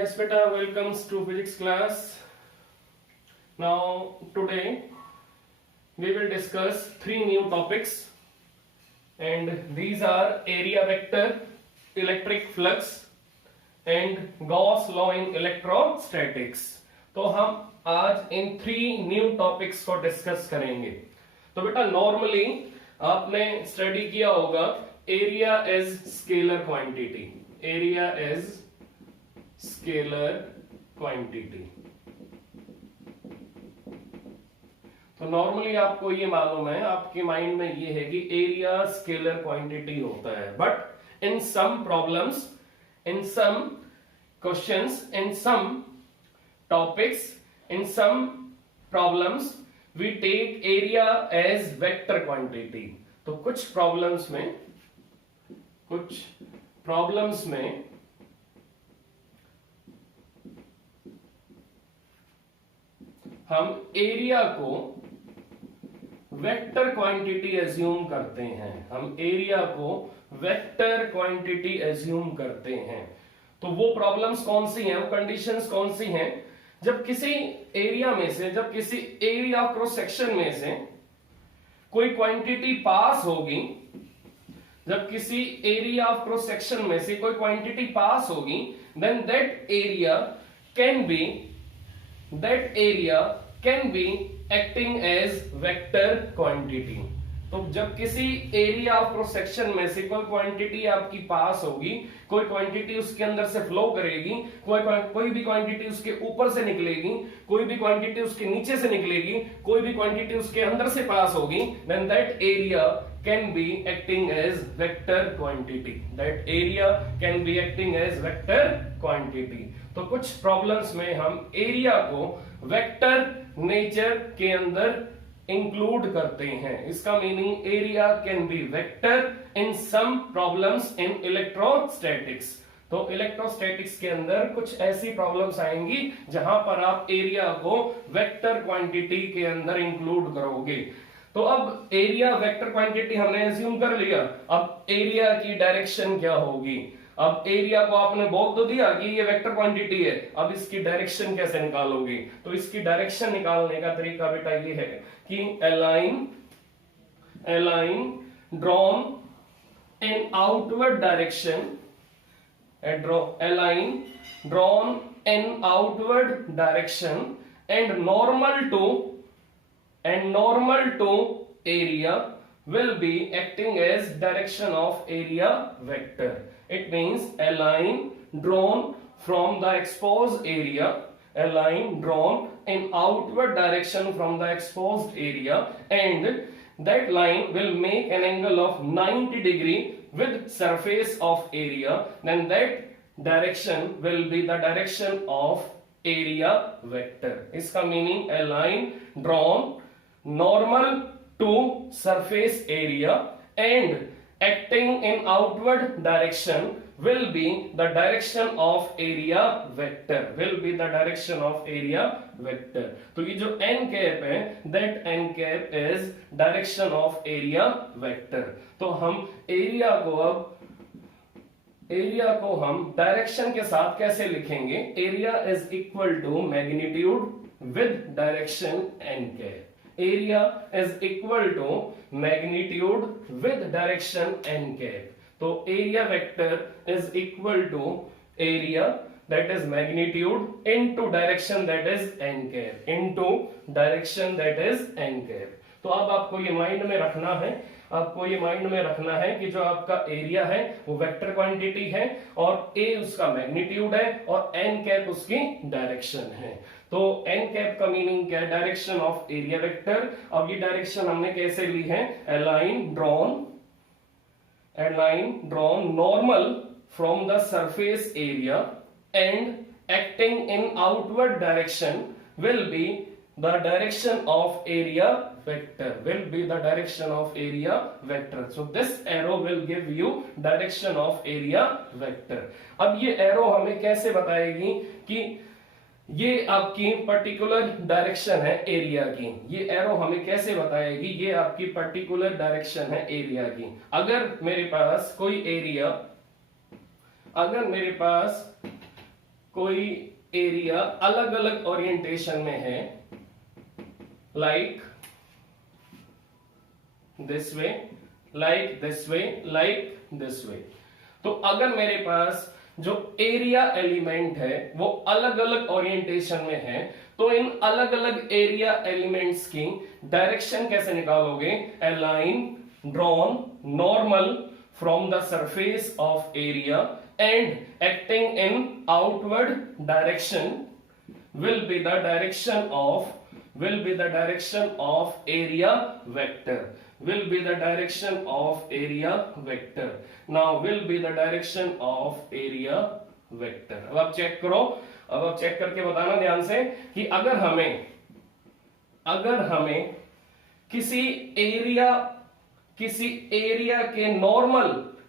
Yes, beta, welcomes to physics class. Now, today we will discuss three new topics, and these are area vector, electric flux, and Gauss law in electrostatics. तो हम आज in three new topics को discuss करेंगे. तो बेटा normally आपने study किया होगा area is scalar quantity. Area is scalar quantity. तो नॉर्मली आपको ये मालूम है, आपके माइंड में ये है कि एरिया स्केलर क्वांटिटी होता है, but in some problems, in some questions, in some topics, in some problems we take area as vector quantity. तो कुछ प्रॉब्लम्स में हम एरिया को वेक्टर क्वांटिटी एज्यूम करते हैं. हम एरिया को वेक्टर क्वांटिटी एज्यूम करते हैं. तो वो प्रॉब्लम्स कौन सी हैं, वो कंडीशंस कौन सी हैं? जब किसी एरिया में से, जब किसी एरिया क्रॉस सेक्शन में से कोई क्वांटिटी पास होगी, जब किसी एरिया ऑफ क्रॉस सेक्शन में से कोई क्वांटिटी पास होगी, then that area can be acting as vector quantity. तो जब किसी एरिया ऑफ क्रॉस सेक्शन में से कोई क्वांटिटी आपकी पास होगी, कोई क्वांटिटी उसके अंदर से फ्लो करेगी, कोई भी क्वांटिटी उसके ऊपर से निकलेगी, कोई भी क्वांटिटी उसके नीचे से निकलेगी, कोई भी क्वांटिटी उसके अंदर से पास होगी, then that area can be acting as vector quantity. That area can be acting as vector quantity. तो कुछ प्रॉब्लम्स में हम एरिया को वेक्टर नेचर के अंदर इंक्लूड करते हैं. इसका meaning area can be vector in some problems in electrostatics. तो इलेक्ट्रोस्टैटिक्स के अंदर कुछ ऐसी प्रॉब्लम्स आएंगी जहां पर आप एरिया को वेक्टर क्वांटिटी के अंदर इंक्लूड करोगे. तो अब एरिया वेक्टर क्वांटिटी हमने एज्यूम कर लिया. अब एरिया की डायरेक्शन क्या होगी? अब एरिया को आपने बोल तो दिया कि ये वेक्टर क्वांटिटी है, अब इसकी डायरेक्शन कैसे निकालोगे? तो इसकी डायरेक्शन निकालने का तरीका बेटा ये है कि align drawn in outward direction, align drawn in outward direction and normal to area will be acting as direction of area vector. It means a line drawn from the exposed area, a line drawn in outward direction from the exposed area, and that line will make an angle of 90 degree with surface of area, then that direction will be the direction of area vector. इसका meaning a line drawn normal to surface area and acting in outward direction will be the direction of area vector. Will be the direction of area vector. तो ये जो n cap है, that n cap is direction of area vector. तो हम area को हम direction के साथ कैसे लिखेंगे? Area is equal to magnitude with direction n cap. Area is equal to magnitude with direction n cap. तो area vector is equal to area that is magnitude into direction that is n cap, into direction that is n cap. तो अब आपको ये mind में रखना है, आपको ये माइंड में रखना है कि जो आपका एरिया है वो वेक्टर क्वांटिटी है और a उसका मैग्नीट्यूड है और n कैप उसकी डायरेक्शन है. तो n कैप का मीनिंग क्या है? Direction of area vector. अब ये डायरेक्शन हमने कैसे ली है? Align drawn normal from the surface area and acting in outward direction will be the direction of area vector. Will be the direction of area vector. So this arrow will give you direction of area vector. अब ये arrow हमें कैसे बताएगी कि ये आपकी particular direction है area की? ये एरो हमें कैसे बताएगी ये आपकी पर्टिकुलर डायरेक्शन है एरिया की? अगर मेरे पास कोई एरिया, अगर मेरे पास कोई एरिया अलग अलग ओरिएंटेशन में है, like this way, like this way, like this way. तो अगर मेरे पास जो एरिया एलिमेंट है वो अलग अलग ओरिएंटेशन में है, तो इन अलग अलग एरिया एलिमेंट्स की डायरेक्शन कैसे निकालोगे? A line drawn normal from the surface of area and acting in outward direction will be the direction of area vector, will be the direction of area vector। now will be the direction of area vector। अब आप check करो, अब आप check करके बताना ध्यान से कि अगर हमें किसी एरिया के नॉर्मल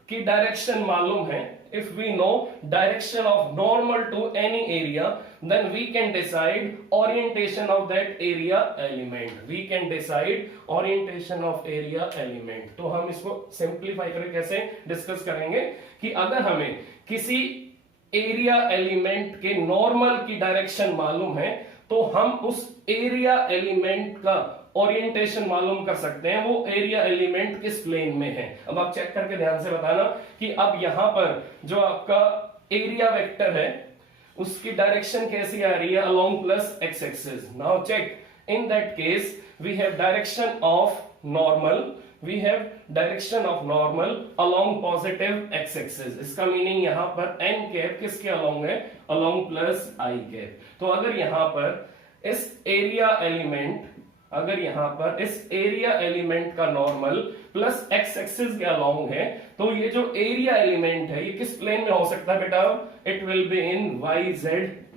की डायरेक्शन मालूम है, if we know direction of normal to any area, then we can decide orientation of that area element, we can decide orientation of area element। तो हम इसको सिंप्लीफाई करके कैसे डिस्कस करेंगे कि अगर हमें किसी एरिया एलिमेंट के नॉर्मल की डायरेक्शन मालूम है, तो हम उस एरिया एलिमेंट का ओरिएंटेशन मालूम कर सकते हैं वो एरिया एलिमेंट किस प्लेन में है। अब आप चेक करके ध्यान से बताना कि अब यहां पर जो आपका एरिया वेक्टर है उसकी डायरेक्शन कैसी आ रही है? Along plus x axis. Now check, in that case we have direction of normal, we have direction of normal along positive x axis। इसका मीनिंग यहां पर n कैप किसके along है? along plus I cap. तो अगर यहां पर इस एरिया एलिमेंट का नॉर्मल प्लस एक्स एक्सिस के अलोंग है, तो ये जो एरिया एलिमेंट है ये किस प्लेन में हो सकता है बेटा? It will be in YZ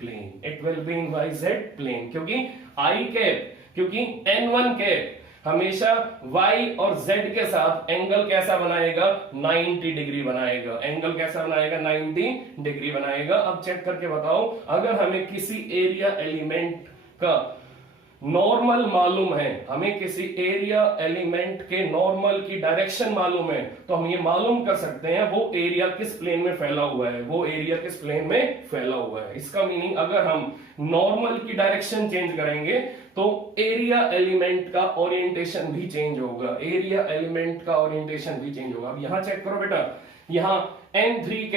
plane, it will be in YZ plane, क्योंकि I कैप, क्योंकि N1 कैप हमेशा y और z के साथ एंगल कैसा बनाएगा? 90 डिग्री बनाएगा। एंगल कैसा बनाएगा? 90 डिग्री बनाएगा। अब चेक करके बताओ, अगर हमें किसी एरिया एलिमेंट का नॉर्मल मालूम है, हमें किसी एरिया एलिमेंट के नॉर्मल की डायरेक्शन मालूम है, तो हम ये मालूम कर सकते हैं वो एरिया किस प्लेन में फैला हुआ है, वो एरिया किस प्लेन में फैला हुआ है। इसका मीनिंग अगर हम नॉर्मल की डायरेक्शन चेंज करेंगे तो एरिया एलिमेंट का ओरिएंटेशन भी चेंज होगा, एरिया एलिमेंट का ओरिएंटेशन भी चेंज होगा। अब यहां चेक करो बेटा, यहां n3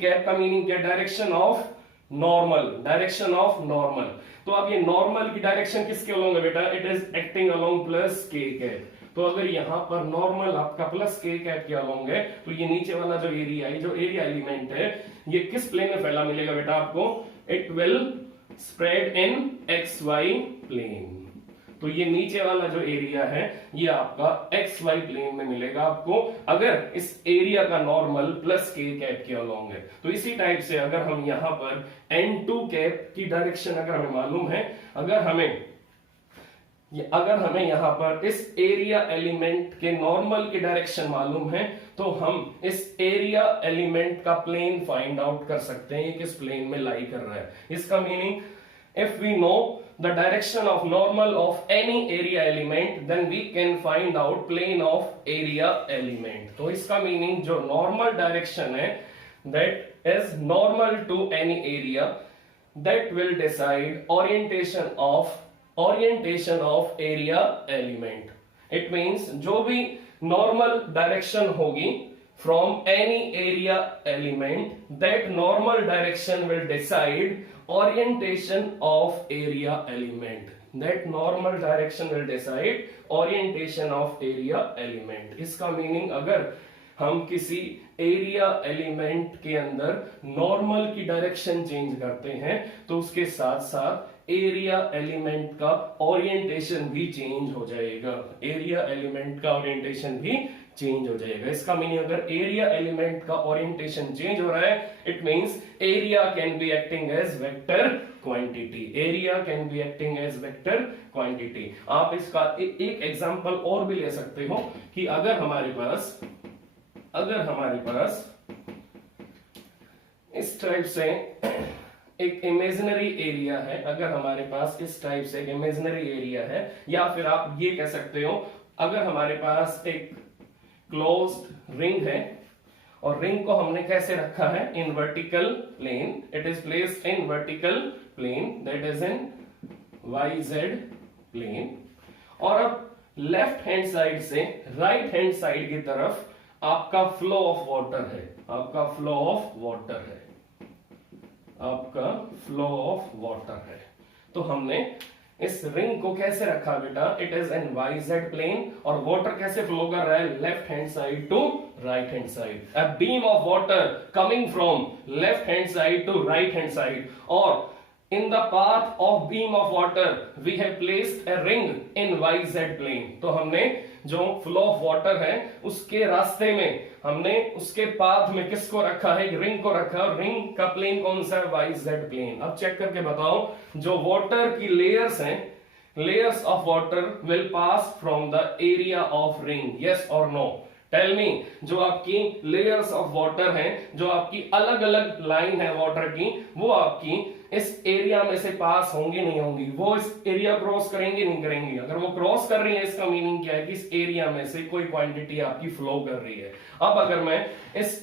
कैप का मीनिंग क्या? Direction of normal, direction of normal. तो अब ये नॉर्मल की डायरेक्शन किसके अलोंग है बेटा? It is acting along plus k cap. तो अगर यहां पर नॉर्मल आपका प्लस k कैप के अलोंग है, तो ये नीचे वाला जो एरिया एलिमेंट है ये किस प्लेन में फैला मिलेगा बेटा आपको? It will spread in XY plane. तो ये नीचे वाला जो एरिया है ये आपका XY प्लेन में मिलेगा आपको, अगर इस एरिया का नॉर्मल प्लस k कैप के अलोंग है। तो इसी टाइप से अगर हम यहां पर N2 कैप की डायरेक्शन अगर हमें मालूम है, अगर हमें यहां पर इस एरिया एलिमेंट के नॉर्मल की डायरेक्शन मालूम है, तो हम इस एरिया एलिमेंट का प्लेन फाइंड आउट कर सकते हैं ये किस प्लेन में लाई कर रहा है। इसका meaning, if we know the direction of normal of any area element, then we can find out plane of area element। तो इसका मीनिंग जो नॉर्मल डायरेक्शन है that is normal to any area, that will decide orientation of area element। it means जो भी normal direction होगी from any area element, that normal direction will decide orientation of area element, that normal direction will decide orientation of area element। इसका meaning अगर हम किसी area element के अंदर normal की डायरेक्शन चेंज करते हैं, तो उसके साथ साथ एरिया एलिमेंट का ओरिएंटेशन भी चेंज हो जाएगा, एरिया एलिमेंट का ओरिएंटेशन भी चेंज हो जाएगा। इसका मीनिंग अगर एरिया एलिमेंट का ओरिएंटेशन चेंज हो रहा है, it means area can be acting as vector quantity, area can be acting as vector quantity. आप इसका एक एग्जांपल और भी ले सकते हो कि अगर हमारे पास इस टाइप से एक इमेजिनरी एरिया है, अगर हमारे पास इस टाइप से एक इमेजिनरी एरिया है, या फिर आप ये कह सकते हो अगर हमारे पास एक क्लोज्ड रिंग है और रिंग को हमने कैसे रखा है, in vertical plane, it is placed in vertical plane, that is in YZ plane. और अब लेफ्ट हैंड साइड से राइट हैंड साइड की तरफ आपका फ्लो ऑफ वाटर है, आपका फ्लो ऑफ वाटर है, आपका फ्लो ऑफ वाटर है। तो हमने इस रिंग को कैसे रखा बेटा, it is in YZ plane, और वाटर कैसे फ्लो कर रहा है, left hand side to right hand side. A beam of water coming from left hand side to right hand side, और in the path of beam of water we have placed a ring in YZ plane। तो हमने जो flow of water है उसके रास्ते में हमने उसके पाथ में किसको रखा है, रिंग को रखा है। रिंग का प्लेन कौन सा है, YZ प्लेन। अब चेक करके बताओ, जो वाटर की लेयर्स हैं, layers of water will pass from the area of ring, yes or no? Tell me, जो आपकी लेयर्स ऑफ वाटर हैं, जो आपकी अलग अलग लाइन है वाटर की, वो आपकी इस एरिया में से पास होंगी नहीं होंगी, वो इस एरिया क्रॉस करेंगी नहीं करेंगी। अगर वो क्रॉस कर रही है, इसका मीनिंग क्या है कि इस एरिया में से कोई क्वांटिटी आपकी फ्लो कर रही है। अब अगर मैं इस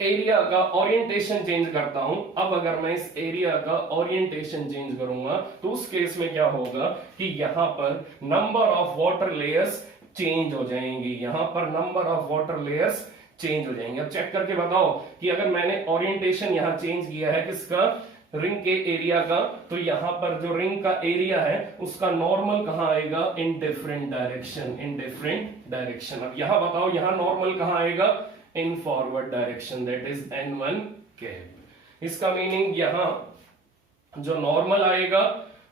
एरिया का ओरिएंटेशन चेंज करता हूं, अब अगर मैं इस एरिया का ओरिएंटेशन चेंज करूंगा, तो उस केस में क्या होगा कि यहां पर number of water layers change हो जाएंगी, यहां पर number of water layers change हो जाएंगे। अब चेक करके बताओ कि अगर मैंने ओरिएंटेशन यहां चेंज किया है किसका, रिंग के एरिया का, तो यहां पर जो रिंग का एरिया है उसका नॉर्मल कहां आएगा, in different direction, in different direction. अब यहां बताओ, यहां नॉर्मल कहां आएगा, in forward direction, that is N1 cap. इसका मीनिंग यहां जो नॉर्मल आएगा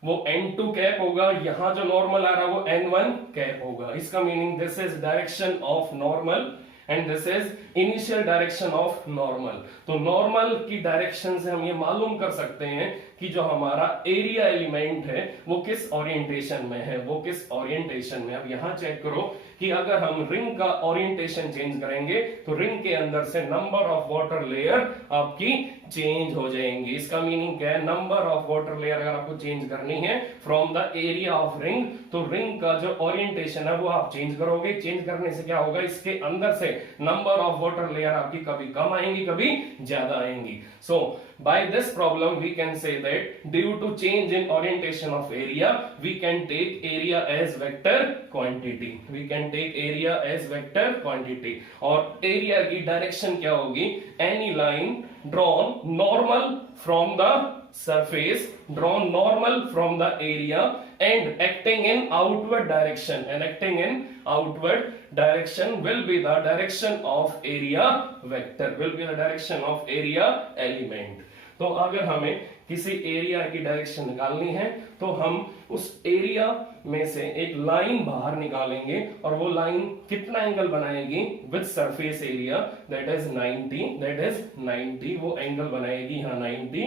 वो N2 कैप होगा, यहां जो नॉर्मल आ रहा है वो N1 कैप होगा। इसका meaning this is direction of normal and this is initial direction of normal. तो नॉर्मल की डायरेक्शन से हम ये मालूम कर सकते हैं कि जो हमारा एरिया एलिमेंट है वो किस ओरिएंटेशन में है, वो किस ओरिएंटेशन में। अब यहां चेक करो कि अगर हम रिंग का ओरिएंटेशन चेंज करेंगे तो रिंग के अंदर से नंबर ऑफ वाटर लेयर आपकी चेंज हो जाएंगी। इसका मीनिंग क्या है, नंबर ऑफ वाटर लेयर अगर आपको चेंज करनी है from the area of ring, तो रिंग का जो ओरिएंटेशन है वो आप चेंज करोगे। चेंज करने से क्या होगा, इसके अंदर से नंबर ऑफ वाटर लेयर आपकी कभी कम आएंगी कभी ज्यादा आएंगी। सो by this problem we can say that due to change in orientation of area we can take area as vector quantity, we can take area as vector quantity। और area की direction क्या होगी, any line drawn normal from the surface, drawn normal from the area and acting in outward direction, and acting in outward direction will be the direction of area vector, will be the direction of area element। तो अगर हमें किसी area की direction निकालनी है तो हम उस एरिया में से एक लाइन बाहर निकालेंगे और वो लाइन कितना एंगल बनाएगी with surface area, that is 90, that is 90, वो एंगल बनाएगी यहाँ 90,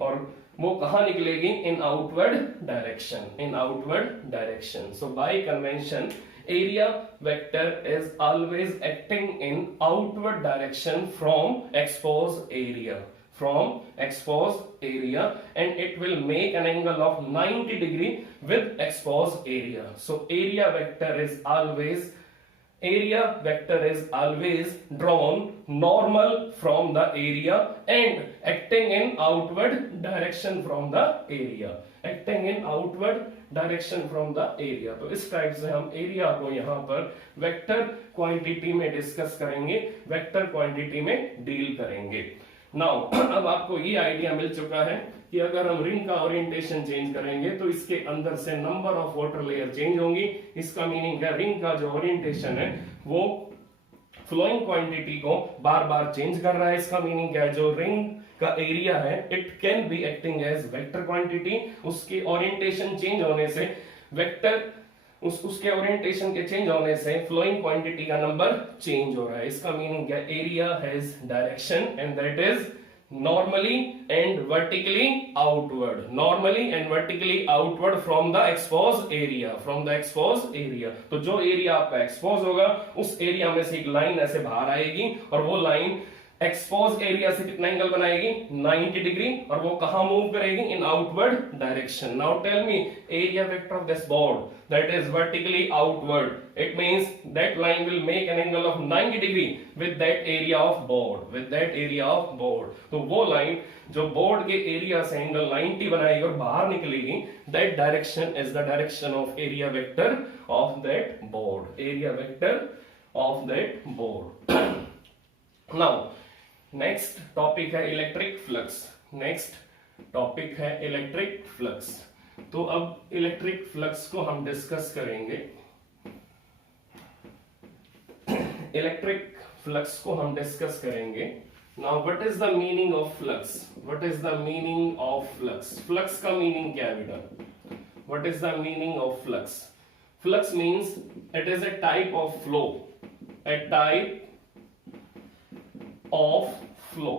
और वो कहां निकलेगी, इन outward direction, in outward direction. So bye convention area vector is always acting in outward direction from exposed area, from exposed area, and it will make an angle of 90 degree with exposed area। So area vector is always drawn normal from the area and acting in outward direction from the area, acting in outward direction from the area. तो इस type से हम area को यहाँ पर vector quantity में discuss करेंगे, vector quantity में डील करेंगे। नाउ अब आपको ये आइडिया मिल चुका है कि अगर हम रिंग का ओरिएंटेशन चेंज करेंगे तो इसके अंदर से number of water layer change होंगी। इसका मीनिंग है रिंग का जो ओरिएंटेशन है वो फ्लोइंग क्वांटिटी को बार बार चेंज कर रहा है। इसका मीनिंग क्या है, जो रिंग का एरिया है it can be acting as vector quantity, उसके ओरिएंटेशन चेंज होने से वेक्टर उसके ओरिएंटेशन के चेंज होने से फ्लोइंग क्वांटिटी का नंबर चेंज हो रहा है। इसका मीनिंग क्या, area has direction and that is normally and vertically outward, normally and vertically outward from the exposed area, from the exposed area। तो जो एरिया आपका एक्सपोज होगा उस एरिया में से एक लाइन ऐसे बाहर आएगी और वो लाइन एक्सपोज एरिया से कितना एंगल बनाएगी 90 डिग्री, और वो कहां मूव करेगी in outward direction. Now tell me area vector of this board that is vertically outward, it means that line will make an angle of 90 degree with that area of board, with that area of board. तो वो line जो board के area से angle 90 बनाएगी और बाहर निकलेगी, that direction is the direction of area vector of that board, area vector of that board. Now next topic है इलेक्ट्रिक फ्लक्स, नेक्स्ट टॉपिक है इलेक्ट्रिक फ्लक्स। तो अब इलेक्ट्रिक फ्लक्स को हम डिस्कस करेंगे, इलेक्ट्रिक फ्लक्स को हम डिस्कस करेंगे। Now what is the meaning of flux, what is the meaning of flux, flux का मीनिंग क्या है बेटा, what is the meaning of flux? Flux means it is a type of flow, a type of flow,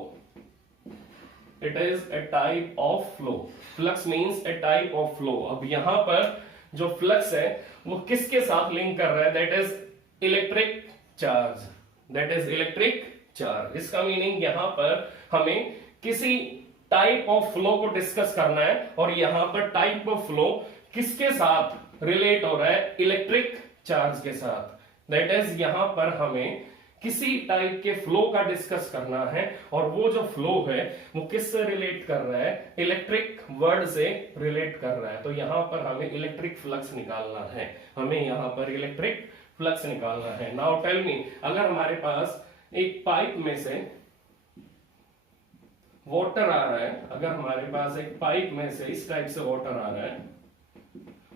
it is a type of flow, flux means a type of flow। अब यहां पर जो flux है वो किसके साथ link कर रहा है, that is electric charge, that is electric charge. इसका मीनिंग यहां पर हमें किसी टाइप ऑफ फ्लो को डिस्कस करना है, और यहां पर टाइप ऑफ फ्लो किसके साथ रिलेट हो रहा है, इलेक्ट्रिक चार्ज के साथ। दैट इज यहां पर हमें किसी टाइप के फ्लो का डिस्कस करना है, और वो जो फ्लो है वो किससे रिलेट कर रहा है, इलेक्ट्रिक वर्ड से रिलेट कर रहा है। तो यहां पर हमें इलेक्ट्रिक फ्लक्स निकालना है, हमें यहां पर इलेक्ट्रिक फ्लक्स निकालना है। नाउ टेल मी, अगर हमारे पास एक पाइप में से वाटर आ रहा है, अगर हमारे पास एक पाइप में से इस टाइप से वाटर आ रहा है,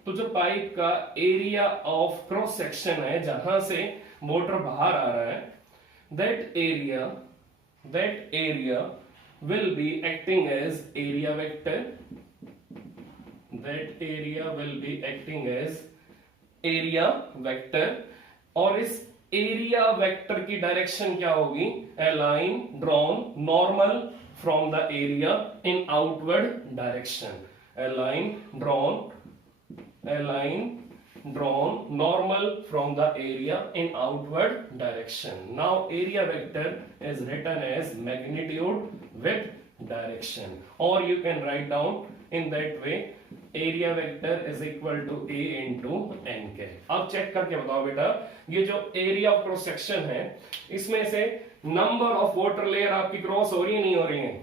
तो जो पाइप का एरिया ऑफ क्रॉस सेक्शन है जहां से वाटर बाहर आ रहा है, that area will be acting as area vector, that area will be acting as area vector, और इस एरिया वेक्टर की डायरेक्शन क्या होगी, a line drawn normal from the area in outward direction, a line drawn normal from the area in outward direction. Now area vector is written as magnitude with direction, or you can write down in that way, area vector is equal to A into n k। अब check करके बताओ बेटा, ये जो area of cross section है इसमें से number of water layer आपकी क्रॉस हो रही है नहीं हो रही है,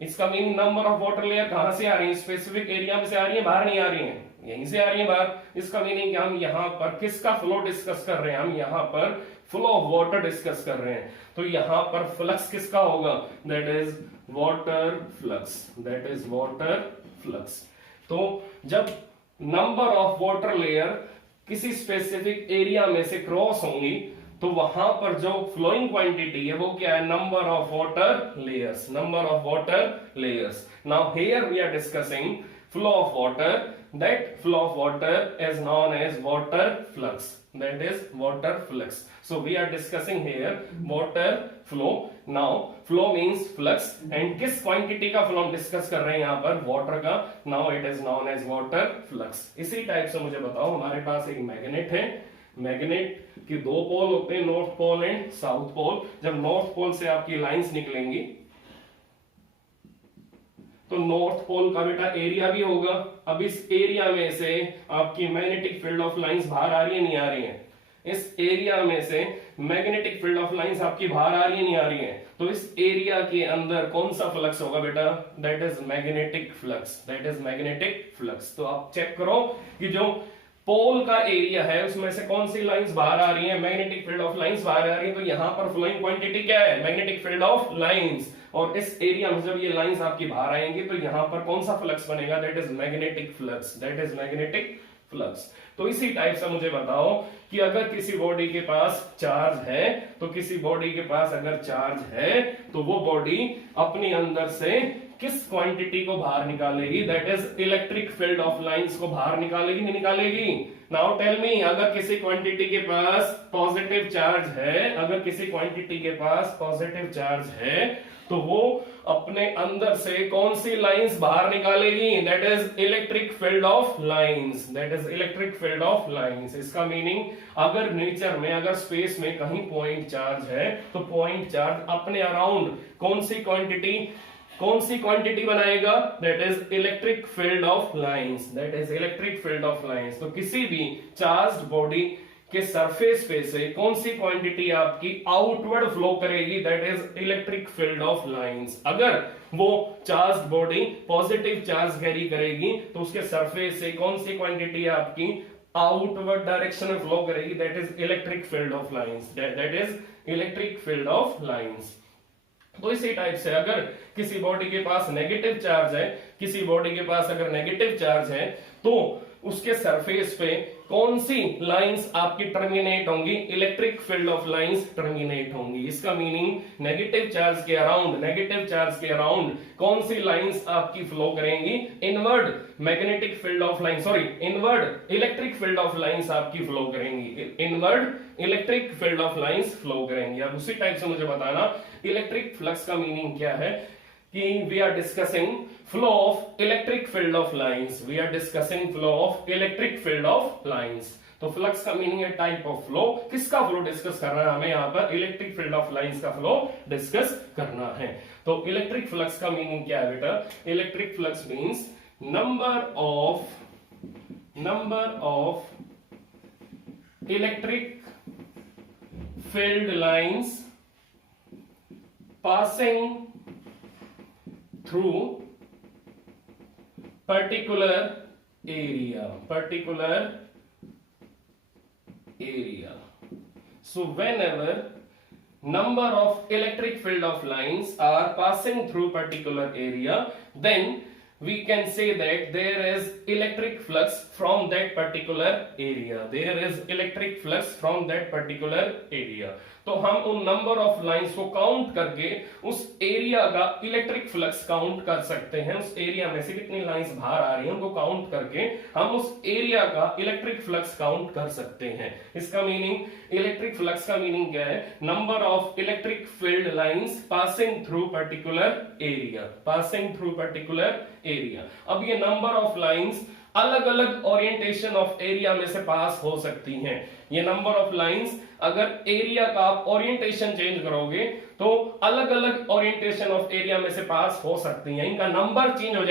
इसका meaning number of water layer कहां से आ रही है, स्पेसिफिक एरिया में से आ रही है, बाहर नहीं आ रही है, यहीं से आ रही है बाहर। इसका मीनिंग हम यहाँ पर किसका फ्लो डिस्कस कर रहे हैं, हम यहाँ पर फ्लो ऑफ वाटर डिस्कस कर रहे हैं। तो यहाँ पर फ्लक्स किसका होगा, that is water flux, that is water flux. तो जब नंबर ऑफ वाटर लेयर किसी स्पेसिफिक एरिया में से क्रॉस होंगी, तो वहां पर जो फ्लोइंग क्वांटिटी है वो क्या है, number of water layers, number of water layers. Now here we are discussing flow of water, that flow of water is known as water flux, that is water flux। So we are discussing here water flow। now flow means flux, and किस quantity का flow हम discuss कर रहे हैं यहाँ पर, water का। now it is known as water flux। इसी टाइप से मुझे बताओ, हमारे पास एक मैग्नेट है, मैग्नेट की दो पोल होते हैं, north pole and south pole. जब नॉर्थ पोल से आपकी लाइंस निकलेंगी तो नॉर्थ पोल का बेटा एरिया भी होगा। अब इस एरिया में से आपकी मैग्नेटिक फील्ड ऑफ लाइंस बाहर आ रही है नहीं आ रही है, इस एरिया में से मैग्नेटिक फील्ड ऑफ लाइंस आपकी बाहर आ रही है नहीं आ रही है, तो इस एरिया के अंदर कौन सा फ्लक्स होगा बेटा, that is magnetic flux, that is magnetic flux. तो आप चेक करो कि जो पोल का एरिया है उसमें से कौन सी लाइंस बाहर आ रही है, मैग्नेटिक फील्ड ऑफ लाइंस बाहर आ रही है, तो यहां पर फ्लोइंग क्वांटिटी क्या है, मैग्नेटिक फील्ड ऑफ लाइंस। और इस एरिया में जब ये लाइंस आपकी बाहर आएंगी तो यहां पर कौन सा फ्लक्स बनेगा, that is magnetic flux, that is magnetic flux. तो इसी टाइप से मुझे बताओ कि अगर किसी बॉडी के पास चार्ज है, तो किसी बॉडी के पास अगर चार्ज है तो वो बॉडी अपने अंदर से किस क्वांटिटी को बाहर निकालेगी, that is electric field of lines को बाहर निकालेगी, नहीं निकालेगी। नाउ टेल मी, अगर किसी क्वांटिटी के पास पॉजिटिव चार्ज है, अगर किसी क्वांटिटी के पास पॉजिटिव चार्ज है, तो वो अपने अंदर से कौन सी लाइंस बाहर निकालेगी, that is electric field of lines, that is electric field of lines. इसका मीनिंग, अगर नेचर में, अगर स्पेस में कहीं पॉइंट चार्ज है, तो पॉइंट चार्ज अपने अराउंड कौन सी क्वांटिटी बनाएगा, that is electric field of lines, that is electric field of lines. तो किसी भी चार्ज्ड बॉडी के सरफेस पे से कौन सी क्वांटिटी आपकी आउटवर्ड फ्लो करेगी, that is electric field of lines. अगर वो charged body positive charge carry करेगी, तो उसके सरफेस से कौन सी क्वांटिटी आपकी आउटवर्ड डायरेक्शन में फ्लो करेगी, that is electric field of lines, that is electric field of lines. तो इसी टाइप से अगर किसी बॉडी के पास नेगेटिव चार्ज है, किसी बॉडी के पास अगर नेगेटिव चार्ज है, तो उसके सरफेस पे कौन सी लाइंस आपकी टर्मिनेट होंगी, electric field of lines terminate होंगी। इसका मीनिंग नेगेटिव चार्ज के अराउंड कौन सी लाइंस आपकी फ्लो करेंगी, inward magnetic field of line, sorry inward electric field of lines आपकी फ्लो करेंगी, inward electric field of lines flow करेंगी। अब उसी टाइप से मुझे बताना इलेक्ट्रिक फ्लक्स का मीनिंग क्या है, कि we are discussing flow of electric field of lines, we are discussing flow of electric field of lines. तो फ्लक्स का मीनिंग है टाइप ऑफ फ्लो, किसका फ्लो डिस्कस करना है हमें, यहां पर इलेक्ट्रिक फील्ड ऑफ लाइंस का फ्लो डिस्कस करना है। तो इलेक्ट्रिक फ्लक्स का मीनिंग क्या है बेटा, electric flux means number of electric field lines passing through particular area. So whenever number of electric field of lines are passing through particular area, then we can say that there is electric flux from that particular area, तो हम उन number of lines को count करके उस area का electric flux count कर सकते हैं। उस एरिया में से कितनी लाइंस बाहर आ रही हैं उनको काउंट करके हम उस एरिया का इलेक्ट्रिक फ्लक्स काउंट कर सकते हैं। इसका मीनिंग, इलेक्ट्रिक फ्लक्स का मीनिंग क्या है, number of electric field lines passing through particular area. अब ये नंबर ऑफ लाइंस अलग अलग ओरिएंटेशन ऑफ एरिया में से पास हो सकती हैं। ये नंबर ऑफ लाइंस, अगर एरिया का आप ओरिएंटेशन चेंज करोगे तो अलग अलग ओरिएंटेशन ऑफ एरिया में से पास हो सकती हैं। इनका नंबर चेंज हो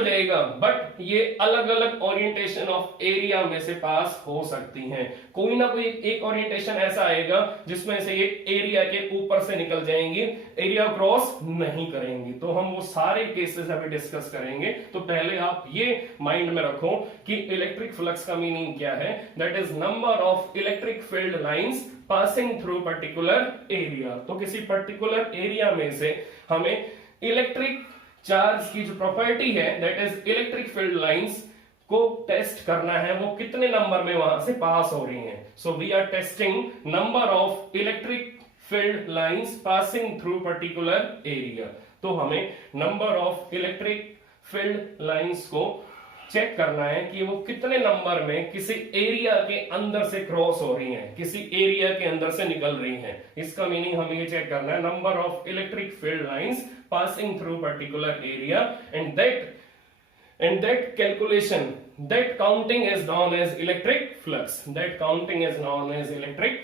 जाएगा, बट ये अलग अलग ओरिएंटेशन ऑफ एरिया में से पास हो सकती हैं। कोई ना कोई एक ओरिएंटेशन ऐसा आएगा जिसमें से ये एरिया के ऊपर से निकल जाएंगी, एरिया क्रॉस नहीं करेंगी। तो हम वो सारे केसेस अभी डिस्कस करेंगे। तो पहले आप ये माइंड में रखो कि इलेक्ट्रिक फ्लक्स का मीनिंग क्या है, that is number of electric field lines passing through particular area. तो किसी पर्टिकुलर एरिया में से हमें इलेक्ट्रिक चार्ज की जो प्रॉपर्टी है, that is electric field lines को टेस्ट करना है, वो कितने नंबर में वहां से पास हो रही हैं। So we are testing number of electric field lines passing through particular area. तो हमें number of electric field lines को चेक करना है कि वो कितने नंबर में किसी एरिया के अंदर से क्रॉस हो रही हैं, किसी एरिया के अंदर से निकल रही हैं। इसका मीनिंग हमें ये चेक करना है, number of electric field lines passing through particular area, and that calculation, that counting is known as electric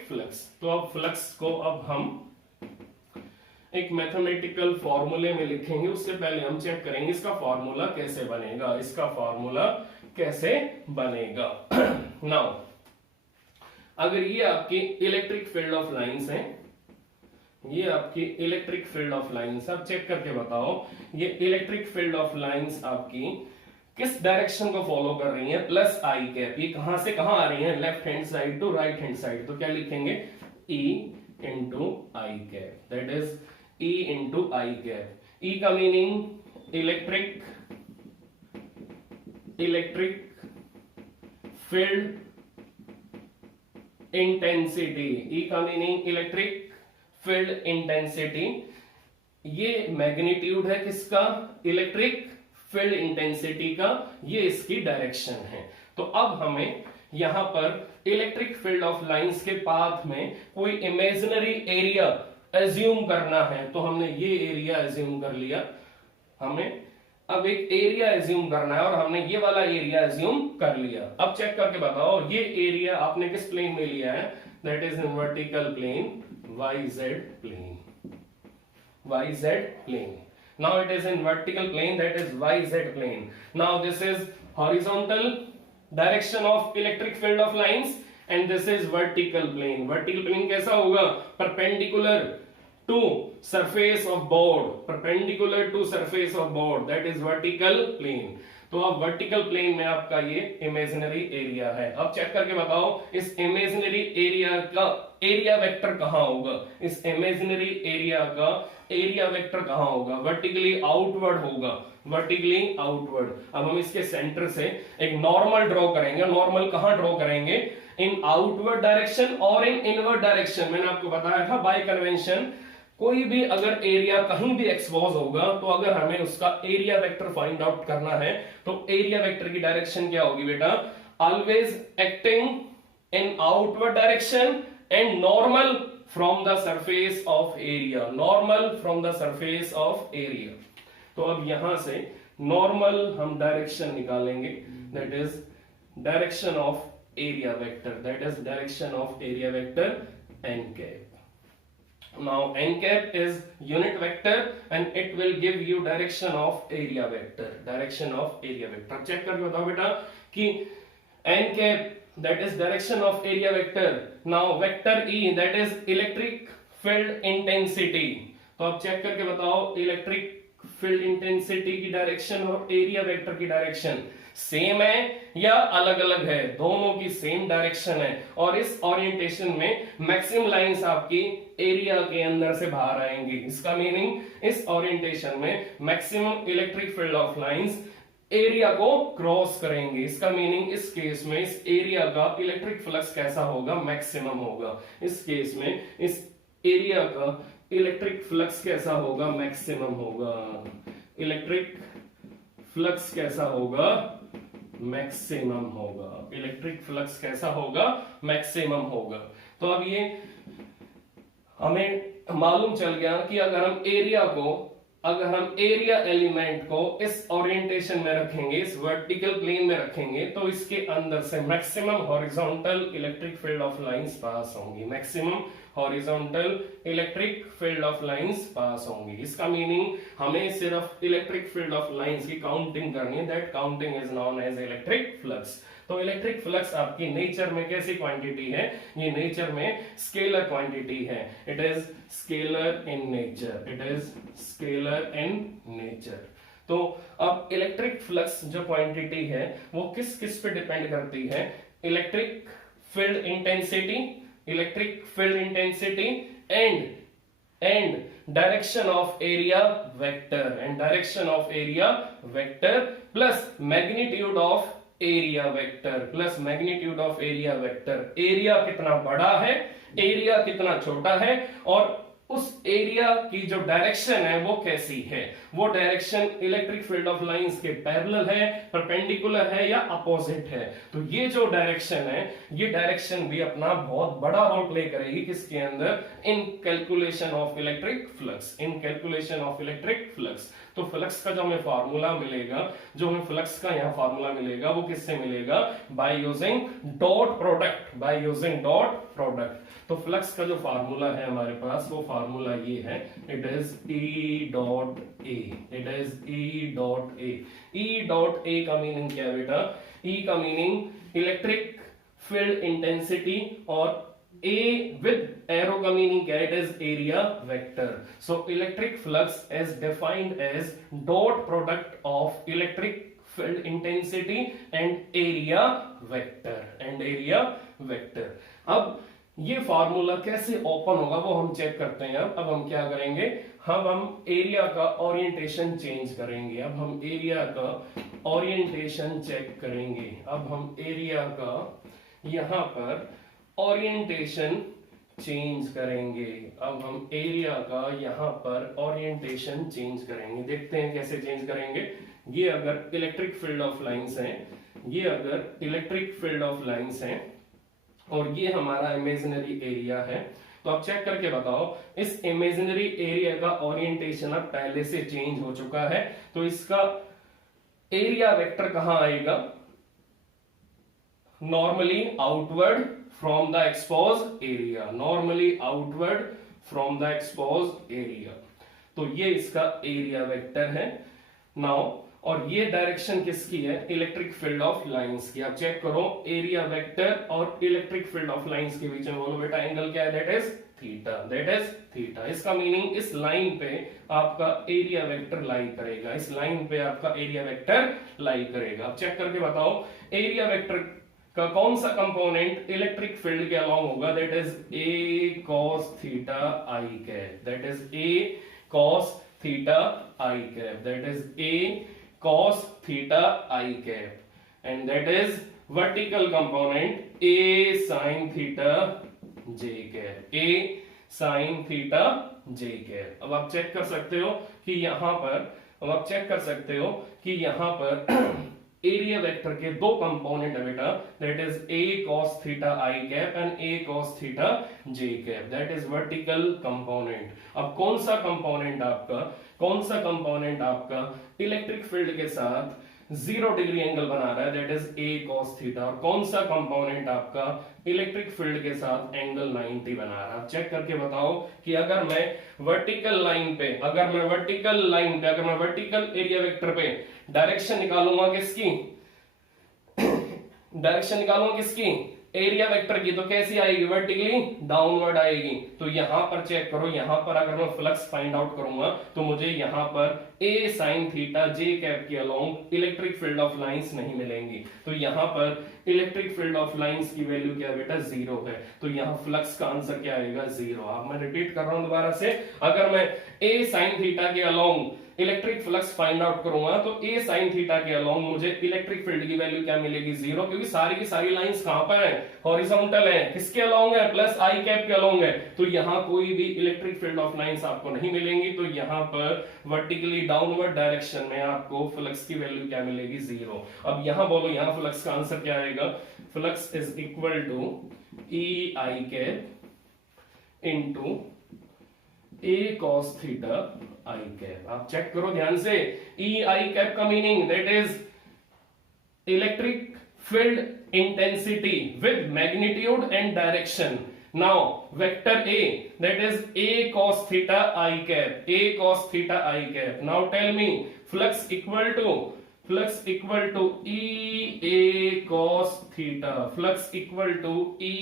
flux, तो अब फ्लक्स को अब हम एक मैथमेटिकल फॉर्मूले में लिखेंगे। उससे पहले हम चेक करेंगे इसका फॉर्मूला कैसे बनेगा। नाउ अगर ये आपकी इलेक्ट्रिक फील्ड ऑफ लाइंस है, ये आपकी इलेक्ट्रिक फील्ड ऑफ लाइंस, अब चेक करके बताओ ये इलेक्ट्रिक फील्ड ऑफ लाइंस आपकी किस डायरेक्शन को फॉलो कर रही है, प्लस आई कैप। ये कहां से कहां आ रही है, left hand side to right hand side. तो क्या लिखेंगे, E into I cap, that is E into I cap. E का meaning electric field intensity, E का मीनिंग इलेक्ट्रिक फील्ड इंटेंसिटी, ये मैग्नीट्यूड है किसका, इलेक्ट्रिक फील्ड इंटेंसिटी का, ये इसकी डायरेक्शन है। तो अब हमें यहां पर इलेक्ट्रिक फील्ड ऑफ लाइंस के पाथ में कोई इमेजिनरी एरिया एज्यूम करना है, तो हमने ये एरिया एज्यूम कर लिया। हमें अब एक एरिया एज्यूम करना है और हमने ये वाला एरिया एज्यूम कर लिया। अब चेक करके बताओ, ये एरिया आपने किस प्लेन में लिया है, that is in vertical plane, YZ plane, YZ plane. Now it is in vertical plane, that is YZ plane. Now this is horizontal direction of electric field of lines and this is vertical plane. Vertical plane कैसा होगा, perpendicular to surface of board, perpendicular to surface of board, that is vertical plane. तो अब vertical plane में आपका ये imaginary area है। अब check करके बताओ इस इमेजिनरी एरिया का एरिया वेक्टर कहां होगा, इस इमेजिनरी एरिया का एरिया वेक्टर कहां होगा, वर्टिकली आउटवर्ड होगा, वर्टिकली आउटवर्ड। अब हम इसके सेंटर से एक नॉर्मल ड्रॉ करेंगे। नॉर्मल कहां ड्रॉ करेंगे, इन आउटवर्ड डायरेक्शन और इन इनवर्ड डायरेक्शन। मैंने आपको बताया था बाय कन्वेंशन कोई भी अगर एरिया कहीं भी एक्सपोज होगा तो अगर हमें उसका एरिया वेक्टर फाइंड आउट करना है तो एरिया वेक्टर की डायरेक्शन क्या होगी बेटा, always acting in outward direction and normal from the surface of area, normal from the surface of area. तो अब यहां से नॉर्मल हम डायरेक्शन निकालेंगे, that is direction of area vector, that is direction of area vector n cap. Now n cap is unit vector and it will give you direction of area vector, direction of area vector. Check करके बताओ बेटा कि n cap that is direction of area vector. Now vector E that is electric field intensity. तो अब check करके बताओ electric field intensity की direction और एरिया वेक्टर की डायरेक्शन सेम है या अलग अलग है, दोनों की सेम डायरेक्शन है। और इस ओरिएंटेशन में मैक्सिमम लाइंस आपकी एरिया के अंदर से बाहर आएंगी। इसका मीनिंग इस ओरिएंटेशन में maximum electric field of lines area को क्रॉस करेंगे। इसका मीनिंग इस केस में इस एरिया का इलेक्ट्रिक फ्लक्स कैसा होगा, मैक्सिमम होगा। इस केस में इस एरिया का इलेक्ट्रिक फ्लक्स कैसा होगा, मैक्सिमम होगा। इलेक्ट्रिक फ्लक्स कैसा होगा, मैक्सिमम होगा। इलेक्ट्रिक फ्लक्स कैसा होगा, मैक्सिमम होगा। तो अब ये हमें मालूम चल गया कि अगर हम एरिया एलिमेंट को इस ओरिएंटेशन में रखेंगे, इस वर्टिकल प्लेन में रखेंगे, तो इसके अंदर से maximum horizontal electric field of lines pass होंगी, maximum horizontal electric field of lines pass होंगी। इसका मीनिंग हमें सिर्फ इलेक्ट्रिक फील्ड ऑफ लाइंस की काउंटिंग करनी है, that counting is known as electric flux. तो इलेक्ट्रिक फ्लक्स आपकी नेचर में कैसी क्वांटिटी है, ये नेचर में स्केलर क्वांटिटी है। It is scalar in nature, it is scalar in nature. तो अब इलेक्ट्रिक फ्लक्स जो क्वांटिटी है वो किस किस पे डिपेंड करती है, electric field intensity, electric field intensity and direction of area vector, and direction of area vector plus magnitude of area vector, plus magnitude of area vector. Area कितना बड़ा है, एरिया कितना छोटा है, और उस एरिया की जो डायरेक्शन है वो कैसी है, वो direction electric field of lines के पैरेलल है, परपेंडिकुलर है या अपोजिट है। तो ये जो डायरेक्शन है, ये डायरेक्शन भी अपना बहुत बड़ा रोल प्ले करेगी किसके अंदर, इन calculation of electric flux, in calculation of electric flux. तो फ्लक्स का जो हमें फार्मूला मिलेगा, जो हमें फ्लक्स का यहाँ फार्मूला मिलेगा वो किससे मिलेगा, by using dot product, by using dot product. तो फ्लक्स का जो फार्मूला है हमारे पास वो फार्मूला ये है, it is E dot A, it is E dot A. E dot A का मीनिंग क्या है बेटा, E का मीनिंग इलेक्ट्रिक फील्ड इंटेंसिटी और A with arrow का meaning क्या है, it is area vector. So electric flux is defined as dot product of electric field intensity and area vector, and area vector. अब ये formula कैसे open होगा वो हम चेक करते हैं। अब हम क्या करेंगे, हम एरिया का ओरिएंटेशन चेंज करेंगे। अब हम एरिया का ओरिएंटेशन चेक करेंगे। अब हम एरिया का यहां पर ओरिएंटेशन चेंज करेंगे। अब हम एरिया का यहाँ पर ओरिएंटेशन चेंज करेंगे। देखते हैं कैसे चेंज करेंगे। ये अगर इलेक्ट्रिक फील्ड ऑफ लाइंस हैं, ये अगर इलेक्ट्रिक फील्ड ऑफ लाइंस हैं और ये हमारा इमेजिनरी एरिया है, तो आप चेक करके बताओ इस इमेजिनरी एरिया का ओरिएंटेशन अब पहले से चेंज हो चुका है, तो इसका एरिया वेक्टर कहां आएगा? Normally outward from the expose area, normally outward from the expose area. तो ये इसका एरिया वेक्टर है नाउ। और ये डायरेक्शन किसकी है? इलेक्ट्रिक फील्ड ऑफ लाइंस की। आप चेक करो एरिया वेक्टर और इलेक्ट्रिक फील्ड ऑफ लाइंस के बीच में बोलो बेटा एंगल क्या है? That is theta, that is theta. इसका मीनिंग इस लाइन पे आपका एरिया वेक्टर लाई करेगा, इस लाइन पे आपका एरिया वेक्टर लाई करेगा। आप चेक करके बताओ एरिया वेक्टर का कौन सा कंपोनेंट इलेक्ट्रिक फील्ड के अलोंग होगा? That is A cos theta I cap, that is A cos theta I cap, that is A cos theta I cap and that is vertical component a sin theta j cap, a sin theta j cap। अब आप check कर सकते हो कि यहां पर, अब आप चेक कर सकते हो कि यहां पर एरिया वेक्टर के दो कंपोनेंट है बेटा, that is a cos theta I cap and a cos theta j cap, that is vertical component. अब कौन सा कंपोनेंट आपका, कौन सा कंपोनेंट आपका इलेक्ट्रिक फील्ड के साथ 0 डिग्री एंगल बना रहा है? That is a cos theta. और कौन सा कंपोनेंट आपका इलेक्ट्रिक फील्ड के साथ एंगल 90 बना रहा है? चेक करके बताओ कि अगर मैं वर्टिकल लाइन पे, अगर मैं वर्टिकल लाइन पे, अगर मैं वर्टिकल एरिया वेक्टर पे डायरेक्शन निकालूंगा किसकी? डायरेक्शन निकालूंगा किसकी? एरिया वेक्टर की, तो कैसी आएगी? वर्टिकली डाउनवर्ड आएगी। तो यहां पर चेक करो, यहां पर अगर मैं फ्लक्स फाइंड आउट करूंगा तो मुझे यहां पर ए साइन थीटा जे कैप के along electric field of lines नहीं मिलेंगी। तो यहां पर इलेक्ट्रिक फील्ड ऑफ लाइंस की वैल्यू क्या बेटा? 0 है। तो यहां फ्लक्स का आंसर क्या आएगा? 0। अब मैं रिपीट कर रहा हूं दोबारा से, अगर मैं ए साइन थीटा के along electric flux find out करूंगा तो ए साइन थीटा के अलोंग मुझे इलेक्ट्रिक फील्ड की वैल्यू क्या मिलेगी? 0, क्योंकि सारी की सारी लाइंस कहां पर है? हॉरिजॉन्टल है। किसके अलोंग है? प्लस आई कैप के अलोंग है। तो यहां कोई भी इलेक्ट्रिक फील्ड ऑफ लाइंस आपको नहीं मिलेंगी। तो यहां पर वर्टिकली डाउनवर्ड डायरेक्शन में आपको फ्लक्स की वैल्यू क्या मिलेगी? 0। अब यहां बोलो, यहां फ्लक्स का आंसर क्या आएगा? Flux is equal to E I cap into A cos theta I cap. आप चेक करो ध्यान से, ई आई कैप का meaning that is electric field intensity with magnitude and direction. Now vector A that is A cos theta I cap, A cos theta I cap. Now tell me flux equal to, flux equal to E A cos theta, flux equal to E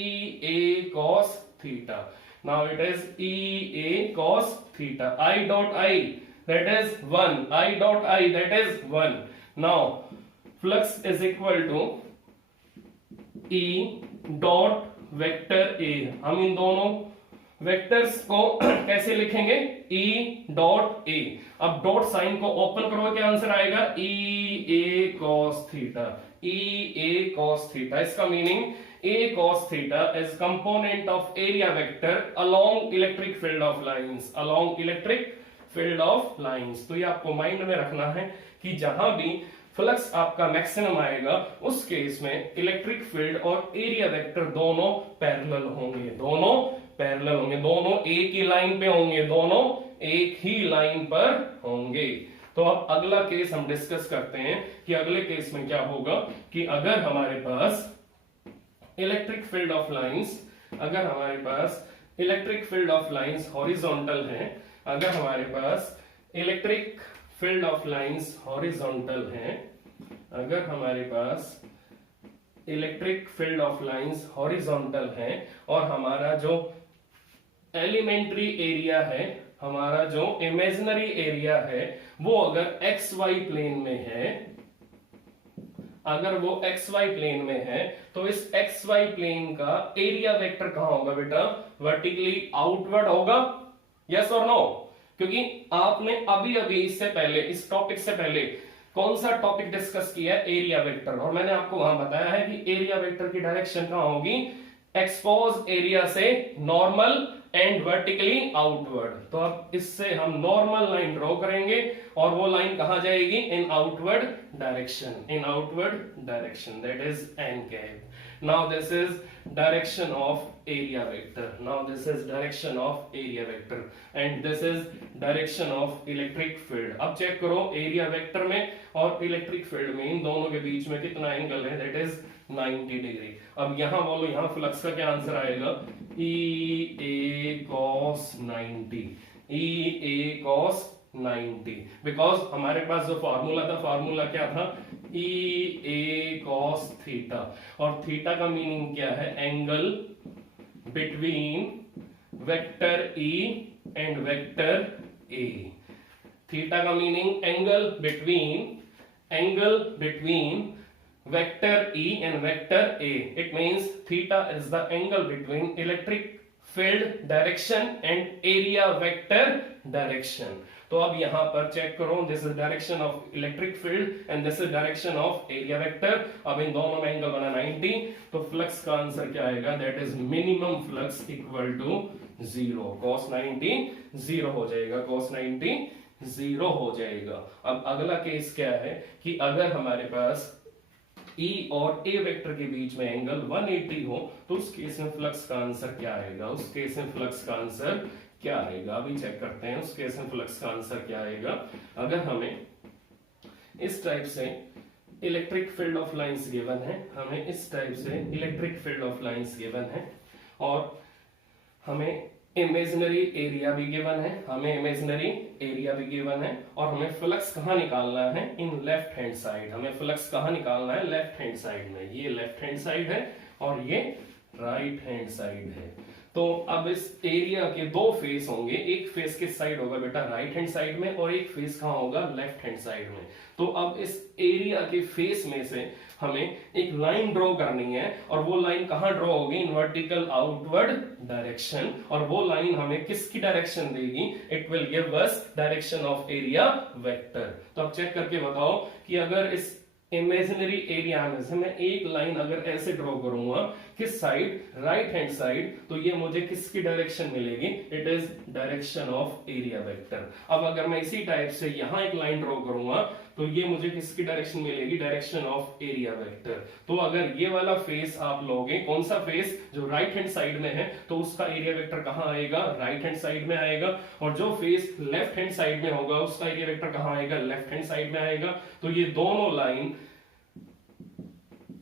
A cos theta. Now it is E A cos theta. I dot I that is 1. I dot I that is 1. Now flux is equal to E dot vector A. हम इन दोनों vectors को कैसे लिखेंगे? E dot A। अब dot sign को open करो, क्या answer आएगा? E A cos theta, E A cos theta। इसका meaning A cos theta is component of area vector along electric field of lines, along electric field of lines। तो ये आपको mind में रखना है कि जहां भी फ्लक्स आपका मैक्सिमम आएगा उस केस में इलेक्ट्रिक फील्ड और एरिया वेक्टर दोनों पैरेलल होंगे, दोनों पैरेलल होंगे, दोनों एक ही लाइन पे होंगे, दोनों एक ही लाइन पर होंगे। तो अब अगला केस हम डिस्कस करते हैं कि अगले केस में क्या होगा कि अगर हमारे पास इलेक्ट्रिक फील्ड ऑफ लाइंस, अगर हमारे पास electric field of lines horizontal है, अगर हमारे पास electric field of lines horizontal है, अगर हमारे पास electric field of lines horizontal है और हमारा जो एलिमेंट्री एरिया है, हमारा जो इमेजिनरी एरिया है वो अगर एक्स वाई प्लेन में है, अगर वो एक्स वाई प्लेन में है तो इस एक्स वाई प्लेन का एरिया वेक्टर कहां होगा बेटा? वर्टिकली आउटवर्ड होगा। यस और नो? क्योंकि आपने अभी अभी इससे पहले, इस टॉपिक से पहले कौन सा टॉपिक डिस्कस किया है? Area vector. और मैंने आपको वहां बताया है कि एरिया वेक्टर की डायरेक्शन कहां होगी? एक्सपोज एरिया से नॉर्मल एंड वर्टिकली आउटवर्ड। तो अब इससे हम नॉर्मल लाइन ड्रॉ करेंगे और वो लाइन कहां जाएगी? इन outward direction, in outward direction, that is an cap. Now this is direction of area vector, now this is direction of area vector and this is direction of electric field. अब check करो area vector में और electric field में इन दोनों के बीच में कितना angle है? That is 90 degree. अब यहां बोलो, यहां फ्लक्स का क्या आंसर आएगा? E A cos 90, E A cos 90, because हमारे पास जो फॉर्मूला था, फॉर्मूला क्या था? ई ए कॉस थीटा, और थीटा का मीनिंग क्या है? Angle between vector E and vector A. Theta का meaning angle between vector E and vector A. It means theta is the angle between electric field direction and area vector direction. तो अब यहां पर check करो, this is direction of electric field and this is direction of area vector. अब इन दोनों में angle बना 90, तो फ्लक्स का आंसर क्या आएगा? That is minimum flux equal to 0। cos 90 0 हो जाएगा, cos 90 0 हो जाएगा। अब अगला केस क्या है कि अगर हमारे पास E और A वेक्टर के बीच में एंगल 180 हो, तो उस केस में फ्लक्स का आंसर क्या आएगा? उस केस में फ्लक्स का आंसर क्या आएगा? अभी चेक करते हैं उस केस में फ्लक्स का आंसर क्या आएगा। अगर हमें इस टाइप से electric field of lines given है, हमें इस टाइप से electric field of lines given है और हमें इमेजिनरी एरिया भी गिवन है, और हमें फ्लक्स कहां निकालना है? In left hand side. हमें फ्लक्स कहां निकालना है? लेफ्ट हैंड साइड में। ये लेफ्ट हैंड साइड है और ये राइट हैंड साइड है। तो अब इस एरिया के दो फेस होंगे, एक फेस किस साइड होगा बेटा? राइट हैंड साइड में, और एक फेस कहां होगा? लेफ्ट हैंड साइड में। तो अब इस एरिया के फेस में से हमें एक लाइन ड्रॉ करनी है, और वो लाइन कहां ड्रॉ होगी? In vertical outward direction. और वो लाइन हमें किसकी डायरेक्शन देगी? It will give us direction of area vector. तो अब चेक करके बताओ कि अगर इस इमेजिनरी एरिया में से मैं एक लाइन अगर ऐसे ड्रॉ करूंगा, किस साइड? राइट हैंड साइड, तो ये मुझे किसकी डायरेक्शन मिलेगी? It is direction of area vector. अब अगर मैं इसी टाइप से यहां एक लाइन ड्रॉ करूंगा, तो ये मुझे किसकी डायरेक्शन मिलेगी? Direction of area vector. तो अगर ये वाला फेस आप लोगे, कौन सा फेस? जो राइट हैंड साइड में है, तो उसका एरिया वेक्टर कहां आएगा? राइट हैंड साइड में आएगा। और जो फेस लेफ्ट हैंड साइड में होगा, उसका एरिया वेक्टर कहां आएगा? लेफ्ट हैंड साइड में आएगा। तो ये दोनों लाइन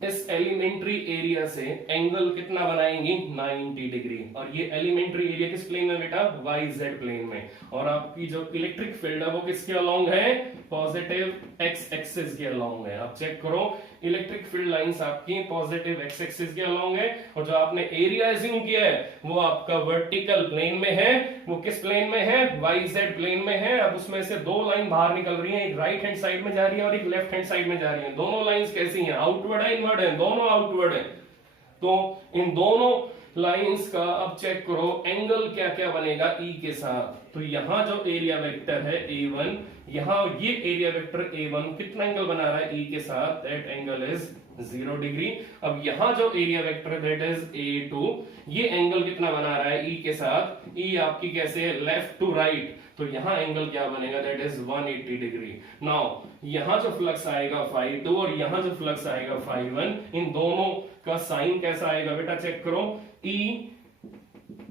इस एलिमेंट्री एरिया से एंगल कितना बनाएंगी? 90 डिग्री। और ये एलिमेंट्री एरिया किस प्लेन में बेटा? YZ प्लेन में। और आपकी जो इलेक्ट्रिक फील्ड है वो किसके अलोंग है? पॉजिटिव x एक्सिस के अलोंग है। आप चेक करो, इलेक्ट्रिक फील्ड लाइंस आपकी पॉजिटिव x एक्सिस के अलोंग है, और जो आपने एरिया एज्यूम किया है वो आपका वर्टिकल प्लेन में है। वो किस प्लेन में है? YZ प्लेन में है। अब उसमें से दो लाइन बाहर निकल रही है, एक राइट हैंड साइड में जा रही है और एक लेफ्ट हैंड साइड में जा रही है। दोनों लाइंस कैसी हैं? आउटवर्ड है, इनवर्ड है? दोनों आउटवर्ड है। तो इन दोनों लाइंस का अब चेक करो एंगल क्या क्या बनेगा E के साथ। तो यहां जो एरिया वेक्टर है A1, यहां ये एरिया वेक्टर A1 कितना एंगल बना रहा है E के साथ? That angle is 0 degree. अब यहां जो area vector that is A2, ये एंगल कितना बना रहा है E के साथ? E आपकी कैसे है? Left to right. तो यहां एंगल क्या बनेगा? That is 180 degree. नाउ यहां जो फ्लक्स आएगा phi2 और यहां जो फ्लक्स आएगा phi1, इन दोनों का साइन कैसा आएगा बेटा? चेक करो, E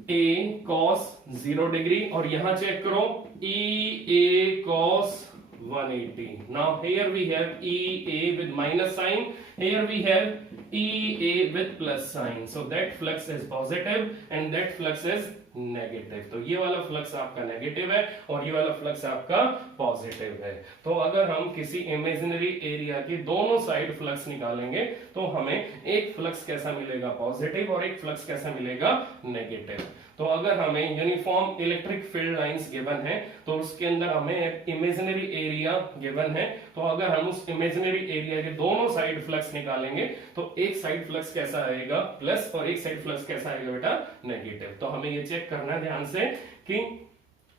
A cos 0 डिग्री, और यहां चेक करो E A cos 180. Now here we have E A with minus sign, here we have E A with plus sign. So that flux is positive and that flux is negative. तो ये वाला flux आपका negative है और ये वाला flux आपका positive है। तो अगर हम किसी इमेजिनरी एरिया की दोनों साइड फ्लक्स निकालेंगे, तो हमें एक फ्लक्स कैसा मिलेगा? पॉजिटिव, और एक फ्लक्स कैसा मिलेगा? नेगेटिव। तो अगर हमें uniform electric field lines given है, तो उसके अंदर हमें इमेजिनरी एरिया गिवन है, तो अगर हम उस इमेजिनरी एरिया के दोनों साइड फ्लक्स निकालेंगे, तो एक साइड फ्लक्स कैसा आएगा? प्लस, और एक साइड फ्लक्स कैसा आएगा बेटा? नेगेटिव। तो हमें ये चेक करना है ध्यान से कि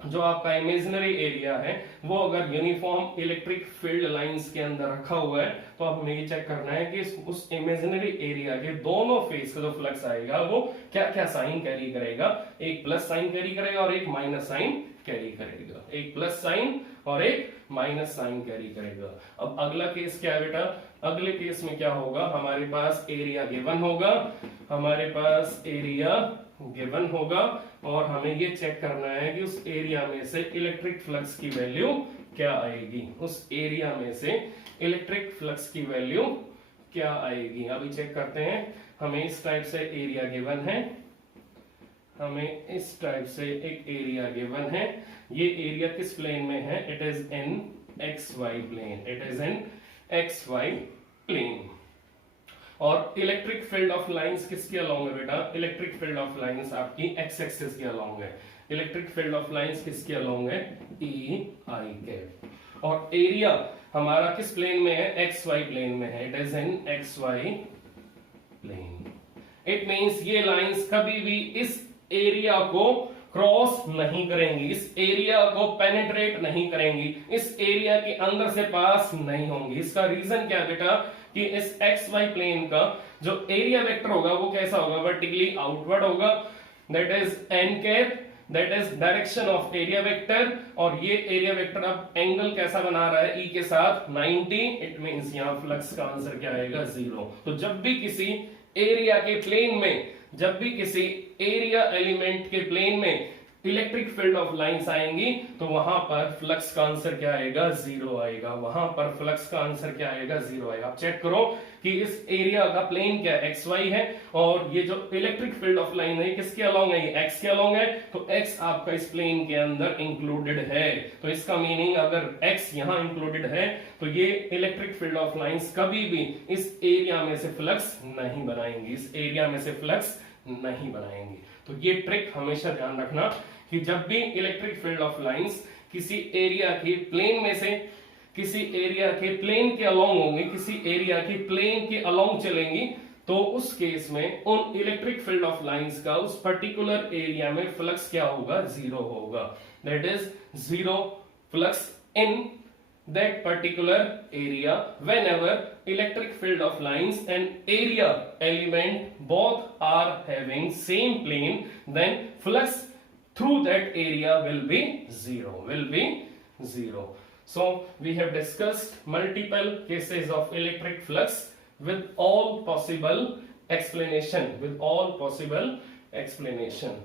जो आपका इमेजिनरी एरिया है वो अगर यूनिफॉर्म इलेक्ट्रिक फील्ड लाइंस के अंदर रखा हुआ है तो अब हमें ये चेक करना है कि उस इमेजिनरी एरिया के दोनों फेस का जो फ्लक्स आएगा वो क्या क्या साइन कैरी करेगा। एक प्लस साइन कैरी करेगा और एक माइनस साइन कैरी करेगा, एक प्लस साइन और एक माइनस साइन कैरी करेगा। अब अगला केस क्या है बेटा, अगले केस में क्या होगा, हमारे पास एरिया गिवन होगा, हमारे पास एरिया गिवन होगा और हमें ये चेक करना है कि उस एरिया में से इलेक्ट्रिक फ्लक्स की वैल्यू क्या आएगी, उस एरिया में से इलेक्ट्रिक फ्लक्स की वैल्यू क्या आएगी। अभी चेक करते हैं, हमें इस टाइप से एरिया गिवन है, हमें इस टाइप से एक एरिया गिवन है, ये एरिया किस प्लेन में है, it is in XY plane, it is in XY plane. और इलेक्ट्रिक फील्ड ऑफ लाइंस किसके अलोंग है बेटा, इलेक्ट्रिक फील्ड ऑफ लाइंस आपकी x एक्सिस के अलोंग है, इलेक्ट्रिक फील्ड ऑफ लाइंस किसके अलोंग है, EI के। और एरिया हमारा किस प्लेन में है, XY प्लेन में है, it is in XY plane. It means ये लाइंस कभी भी इस एरिया को क्रॉस नहीं करेंगी, इस एरिया को पेनिट्रेट नहीं करेंगी, इस एरिया के अंदर से पास नहीं होंगी। इसका रीजन क्या है बेटा कि इस XY प्लेन का जो एरिया वेक्टर होगा वो कैसा होगा, वर्टिकली आउटवर्ड होगा, that is n cap, that is direction of area vector. और ये एरिया वेक्टर अब एंगल कैसा बना रहा है, E के साथ 90, इट मींस यहां फ्लक्स का आंसर क्या आएगा, 0। तो जब भी किसी एरिया के प्लेन में, जब भी किसी एरिया एलिमेंट के प्लेन में इलेक्ट्रिक फील्ड ऑफ लाइंस आएंगी तो वहां पर फ्लक्स का आंसर क्या आएगा, 0 आएगा, वहां पर फ्लक्स का आंसर क्या आएगा, 0 आएगा। आप चेक करो कि इस एरिया का प्लेन क्या है, XY है, और ये जो इलेक्ट्रिक फील्ड ऑफ लाइन है किसके अलोंग है, ये X के अलोंग है, तो X आपका इस प्लेन के अंदर इंक्लूडेड है। तो इसका मीनिंग अगर X यहां इंक्लूडेड है तो ये इलेक्ट्रिक फील्ड ऑफ लाइंस कभी भी इस एरिया में से फ्लक्स नहीं बनाएंगी, इस एरिया में से फ्लक्स नहीं बनाएंगी। तो ये ट्रिक हमेशा ध्यान रखना कि जब भी इलेक्ट्रिक फील्ड ऑफ लाइंस किसी एरिया के प्लेन में से, किसी एरिया के प्लेन के अलोंग होंगे, किसी एरिया के प्लेन के अलोंग चलेंगी, तो उस केस में उन इलेक्ट्रिक फील्ड ऑफ लाइंस का उस पर्टिकुलर एरिया में फ्लक्स क्या होगा, 0 होगा। That is 0 flux in that particular area whenever electric field of lines and area element both are having same plane, then flux through that area will be 0, So we have discussed multiple cases of electric flux with all possible explanation,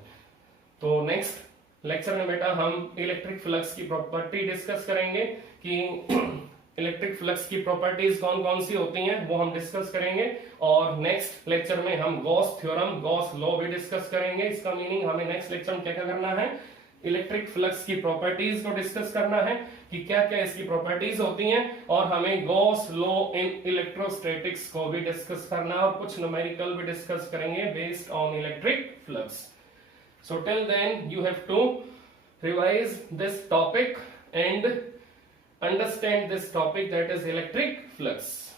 तो next lecture में बेटा हम electric flux की property discuss करेंगे कि electric flux की properties कौन कौन सी होती हैं वो हम डिस्कस करेंगे। और नेक्स्ट लेक्चर में हम गॉस थ्योरम, गॉस लॉ भी डिस्कस करेंगे। इसका मीनिंग हमें नेक्स्ट लेक्चर में क्या क्या करना है, इलेक्ट्रिक फ्लक्स की प्रॉपर्टीज को डिस्कस करना है कि क्या क्या इसकी प्रॉपर्टीज होती हैं, और हमें गॉस लॉ इन इलेक्ट्रोस्टैटिक्स को भी डिस्कस करना है और कुछ न्यूमेरिकल भी डिस्कस करेंगे based on electric flux. So till then you have to revise this topic and understand this topic, that is electric flux.